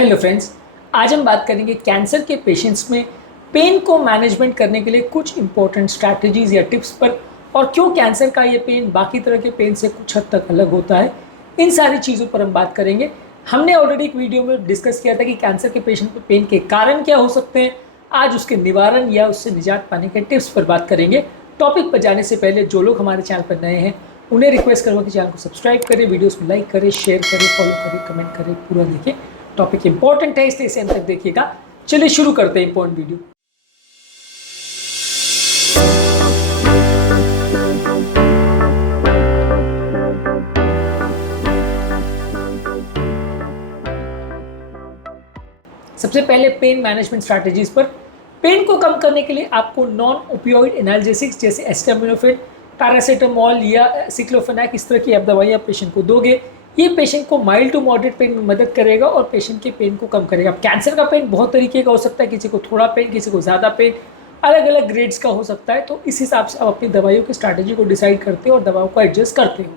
Hello friends, आज हम बात करेंगे कैंसर के पेशेंट्स में पेन को मैनेजमेंट करने के लिए कुछ इंपॉर्टेंट स्ट्रैटेजीज या टिप्स पर, और क्यों कैंसर का ये पेन बाकी तरह के पेन से कुछ हद तक अलग होता है। इन सारी चीज़ों पर हम बात करेंगे। हमने ऑलरेडी एक वीडियो में डिस्कस किया था कि कैंसर के पेशेंट में पेन के कारण क्या हो सकते हैं। आज उसके निवारण या उससे निजात पाने के टिप्स पर बात करेंगे। टॉपिक पर जाने से पहले जो लोग हमारे चैनल पर नए हैं उन्हें रिक्वेस्ट करूँगा कि चैनल को सब्सक्राइब करें, वीडियोस को लाइक करें, शेयर करें, फॉलो करें, कमेंट करें, पूरा देखें। टॉपिक इंपॉर्टेंट है इसलिए इसे अंत तक देखिएगा। चलिए शुरू करते हैं इंपॉर्टेंट वीडियो। सबसे पहले पेन मैनेजमेंट स्ट्रैटेजीज पर। पेन को कम करने के लिए आपको नॉन ओपियोइड एनाल्जेसिक्स जैसे एस्टामिनोफेन, पैरासीटामोल या सिक्लोफेनैक इस तरह की आप दवाइयाँ पेशेंट को दोगे। ये पेशेंट को माइल्ड टू मॉडरेट पेन में मदद करेगा और पेशेंट के पेन को कम करेगा। कैंसर का पेन बहुत तरीके का हो सकता है, किसी को थोड़ा पेन, किसी को ज़्यादा पेन, अलग अलग ग्रेड्स का हो सकता है। तो इस हिसाब से आप अपनी दवाइयों की स्ट्रैटेजी को डिसाइड करते हो और दवाओं को एडजस्ट करते हो।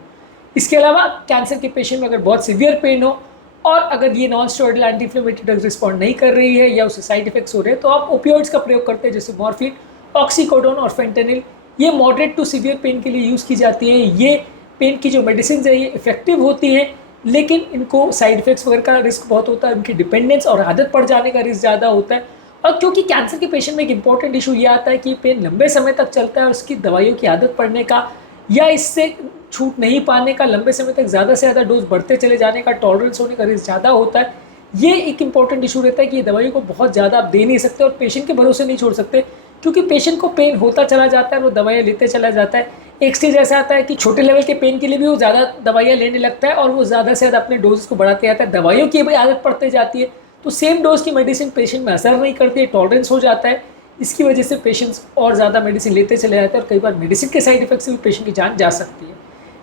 इसके अलावा कैंसर के पेशेंट में अगर बहुत सीवियर पेन हो और अगर ये non steroidal anti inflammatory drugs respond नहीं कर रही है या उससे साइड इफेक्ट्स हो रहे हैं, तो आप ओपियोइड्स का प्रयोग करते हैं जैसे मॉर्फिन, ऑक्सीकोडोन और फेंटेनिल। ये मॉडरेट टू सीवियर पेन के लिए यूज़ की जाती है। ये पेन की जो मेडिसिन है ये इफेक्टिव होती हैं, लेकिन इनको साइड इफेक्ट्स वगैरह का रिस्क बहुत होता है, उनकी डिपेंडेंस और आदत पड़ जाने का रिस्क ज़्यादा होता है। और क्योंकि कैंसर के पेशेंट में एक इंपॉर्टेंट इशू ये आता है कि पेन लंबे समय तक चलता है और उसकी दवाइयों की आदत पड़ने का या इससे छूट नहीं पाने का, लंबे समय तक ज़्यादा से ज़्यादा डोज बढ़ते चले जाने का, टॉलरेंस होने का रिस्क ज़्यादा होता है। ये एक इंपॉर्टेंट इशू रहता है कि ये दवाइयों को बहुत ज़्यादा आप दे नहीं सकते और पेशेंट के भरोसे नहीं छोड़ सकते, क्योंकि पेशेंट को पेन होता चला जाता है, वो दवाइयाँ लेते चला जाता है। एक स्टेज ऐसा आता है कि छोटे लेवल के पेन के लिए भी वो ज़्यादा दवाइयाँ लेने लगता है और वो ज़्यादा से ज़्यादा अपने डोज को बढ़ाते जाता है। दवाइयों की भी आदत पड़ते जाती है, तो सेम डोज की मेडिसिन पेशेंट में असर नहीं करती है, टॉलरेंस हो जाता है। इसकी वजह से पेशेंट्स और ज़्यादा मेडिसिन लेते चले जाते हैं और कई बार मेडिसिन के साइड इफेक्ट से भी पेशेंट की जान जा सकती है।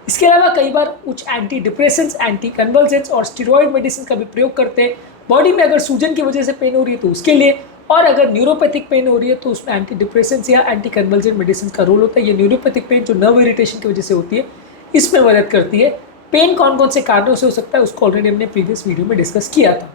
इसके अलावा कई बार कुछ एंटी डिप्रेसेंट्स, एंटी कन्वल्सेंट्स और स्टेरॉइड मेडिसिन का भी प्रयोग करते हैं। बॉडी में अगर सूजन की वजह से पेन हो रही है तो उसके लिए, और अगर न्यूरोपैथिक पेन हो रही है तो उसमें एंटी डिप्रेसेंट्स या एंटी कन्वल्सेंट मेडिसिन का रोल होता है। ये न्यूरोपैथिक पेन जो नर्व इरिटेशन की वजह से होती है, इसमें मदद करती है। पेन कौन कौन से कारणों से हो सकता है उसको ऑलरेडी हमने प्रीवियस वीडियो में डिस्कस किया था।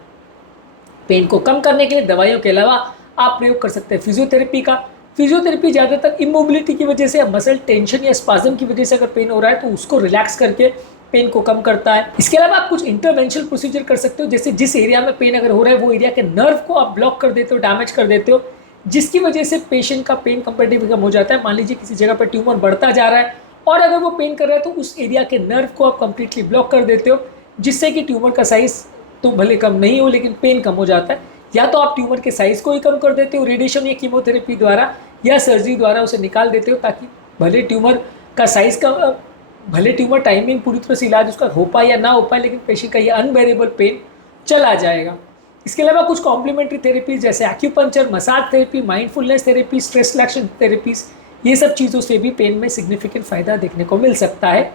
पेन को कम करने के लिए दवाइयों के अलावा आप प्रयोग कर सकते हैं फिजियोथेरेपी का। फिजियोथेरेपी ज़्यादातर इमोबिलिटी की वजह से या मसल टेंशन या स्पाज्म की वजह से अगर पेन हो रहा है तो उसको रिलैक्स करके पेन को कम करता है। इसके अलावा आप कुछ इंटरवेंशनल प्रोसीजर कर सकते हो, जैसे जिस एरिया में पेन अगर हो रहा है वो एरिया के नर्व को आप ब्लॉक कर देते हो, डैमेज कर देते हो, जिसकी वजह से पेशेंट का पेन कंपेरेटिवली कम हो जाता है। मान लीजिए किसी जगह पर ट्यूमर बढ़ता जा रहा है और अगर वो पेन कर रहा है तो उस एरिया के नर्व को आप कंप्लीटली ब्लॉक कर देते हो, जिससे कि ट्यूमर का साइज तो भले कम नहीं हो लेकिन पेन कम हो जाता है। या तो आप ट्यूमर के साइज को ही कम कर देते हो रेडिएशन या कीमोथेरेपी द्वारा, या सर्जरी द्वारा उसे निकाल देते हो, ताकि भले ट्यूमर का साइज का भले ट्यूमर टाइमिंग पूरी तरह से इलाज उसका हो पाए या ना हो पाए, लेकिन पेशेंट का ये अनबेरेबल पेन चला जाएगा। इसके अलावा कुछ कॉम्प्लीमेंट्री थेरेपीज जैसे acupuncture, massage therapy, mindfulness therapy, stress relaxation therapies, ये सब चीज़ों से भी पेन में सिग्निफिकेंट फ़ायदा देखने को मिल सकता है।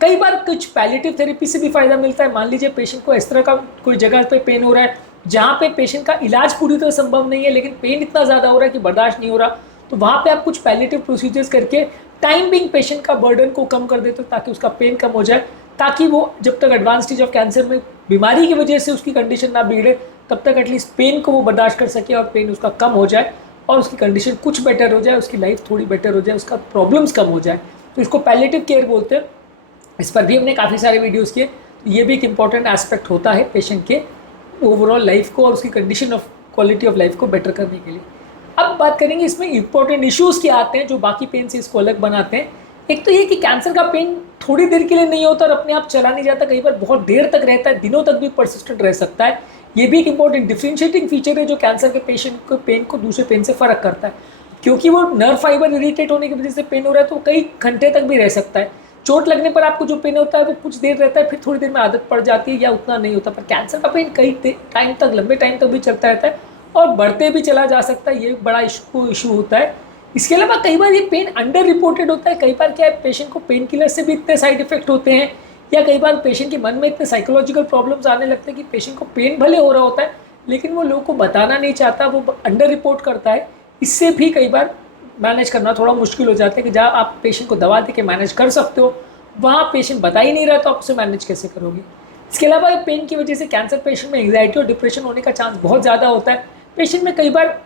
कई बार कुछ पैलेटिव थेरेपी से भी फ़ायदा मिलता है। मान लीजिए पेशेंट को इस तरह का कोई जगह पे पेन हो रहा है जहाँ पे पेशेंट का इलाज पूरी तरह संभव नहीं है, लेकिन पेन इतना ज़्यादा हो रहा है कि बर्दाश्त नहीं हो रहा, तो वहाँ पे आप कुछ पैलेटिव प्रोसीजर्स करके टाइम बिंग पेशेंट का बर्डन को कम कर देते हो ताकि उसका पेन कम हो जाए, ताकि वो जब तक एडवांस स्टेज ऑफ कैंसर में बीमारी की वजह से उसकी कंडीशन ना बिगड़े तब तक एटलीस्ट पेन को वो बर्दाश्त कर सके और पेन उसका कम हो जाए और उसकी कंडीशन कुछ बेटर हो जाए, उसकी लाइफ थोड़ी बेटर हो जाए, उसका प्रॉब्लम्स कम हो जाए। तो इसको पैलेटिव केयर बोलते हैं। इस पर भी हमने काफ़ी सारे वीडियोज़ किए। तो ये भी एक इंपॉर्टेंट एस्पेक्ट होता है पेशेंट के ओवरऑल लाइफ को और उसकी condition of quality of life को बेटर करने के लिए। अब बात करेंगे इसमें इंपॉर्टेंट इश्यूज़ क्या आते हैं जो बाकी पेन से इसको अलग बनाते हैं। एक तो ये कि कैंसर का पेन थोड़ी देर के लिए नहीं होता और अपने आप चला नहीं जाता, कई बार बहुत देर तक रहता है, दिनों तक भी परसिस्टेंट रह सकता है। ये भी एक इंपॉर्टेंट डिफ्रेंशिएटिंग फीचर है जो कैंसर के पेशेंट को पेन को दूसरे पेन से फ़र्क करता है, क्योंकि वो नर्व फाइबर इरिटेट होने की वजह से पेन हो रहा है तो कई घंटे तक भी रह सकता है। चोट लगने पर आपको जो पेन होता है वो कुछ देर रहता है, फिर थोड़ी देर में आदत पड़ जाती है या उतना नहीं होता। पर कैंसर का पेन कई टाइम तक, लंबे टाइम तक भी चलता रहता है और बढ़ते भी चला जा सकता है। ये एक बड़ा इशू होता है। इसके अलावा कई बार ये पेन अंडर रिपोर्टेड होता है। कई बार क्या है, पेशेंट को पेन किलर से भी इतने साइड इफेक्ट होते हैं या कई बार पेशेंट के मन में इतने साइकोलॉजिकल प्रॉब्लम्स आने लगते हैं कि पेशेंट को पेन भले हो रहा होता है लेकिन वो लोगों को बताना नहीं चाहता, वो अंडर रिपोर्ट करता है। इससे भी कई बार मैनेज करना थोड़ा मुश्किल हो जाता है कि जहाँ आप पेशेंट को दवा दे के मैनेज कर सकते हो, वहाँ पेशेंट बता ही नहीं रहा तो आप उसे मैनेज कैसे करोगे। इसके अलावा पेन की वजह से कैंसर पेशेंट में एंग्जाइटी और डिप्रेशन होने का चांस बहुत ज़्यादा होता है। पेशेंट में कई बार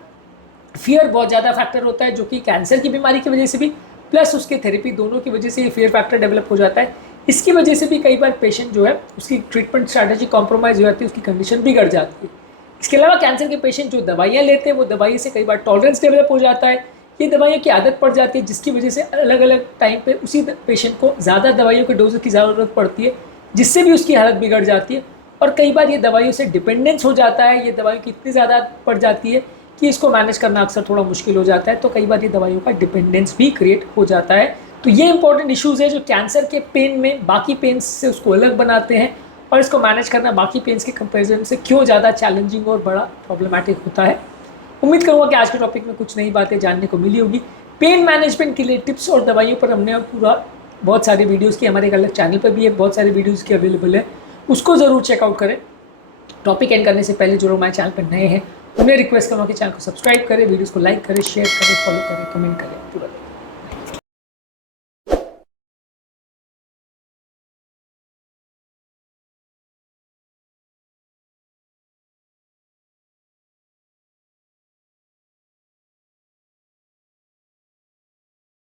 फियर बहुत ज़्यादा फैक्टर होता है, जो कि कैंसर की बीमारी की वजह से भी प्लस उसके थेरेपी दोनों की वजह से ये फियर फैक्टर डेवलप हो जाता है। इसकी वजह से भी कई बार पेशेंट जो है उसकी ट्रीटमेंट स्ट्रैटेजी कॉम्प्रोमाइज़ हो जाती है, उसकी कंडीशन बिगड़ जाती है। इसके अलावा कैंसर के पेशेंट जो दवाइयाँ लेते हैं वो दवाई से कई बार टॉलरेंस डेवलप हो जाता है, ये दवाइयों की आदत पड़ जाती है, जिसकी वजह से अलग अलग टाइम पे उसी पेशेंट को ज़्यादा दवाइयों के डोज की ज़रूरत पड़ती है, जिससे भी उसकी हालत बिगड़ जाती है। और कई बार ये दवाइयों से डिपेंडेंस हो जाता है, ये दवाइयों की इतनी ज़्यादा पड़ जाती है कि इसको मैनेज करना अक्सर थोड़ा मुश्किल हो जाता है, तो कई बार ये दवाइयों का डिपेंडेंस भी क्रिएट हो जाता है। तो ये इंपॉर्टेंट इश्यूज़ है जो कैंसर के पेन में बाकी पेन्स से उसको अलग बनाते हैं, और इसको मैनेज करना बाकी पेन्स के कंपेरिजन से क्यों ज़्यादा चैलेंजिंग और बड़ा प्रॉब्लमेटिक होता है। उम्मीद करूँगा कि आज के टॉपिक में कुछ नई बातें जानने को मिली होगी। पेन मैनेजमेंट के लिए टिप्स और दवाइयों पर हमने पूरा बहुत सारी वीडियोज़ की, हमारे एक अलग चैनल पर भी है, बहुत सारी वीडियोज़ की अवेलेबल है, उसको ज़रूर चेकआउट करें। टॉपिक एंड करने से पहले जो लोग हमारे चैनल पर नए हैं उन्हें रिक्वेस्ट करूँगा कि चैनल को सब्सक्राइब करें, वीडियोज़ को लाइक करें, शेयर करें, फॉलो करें, कमेंट करें पूरा।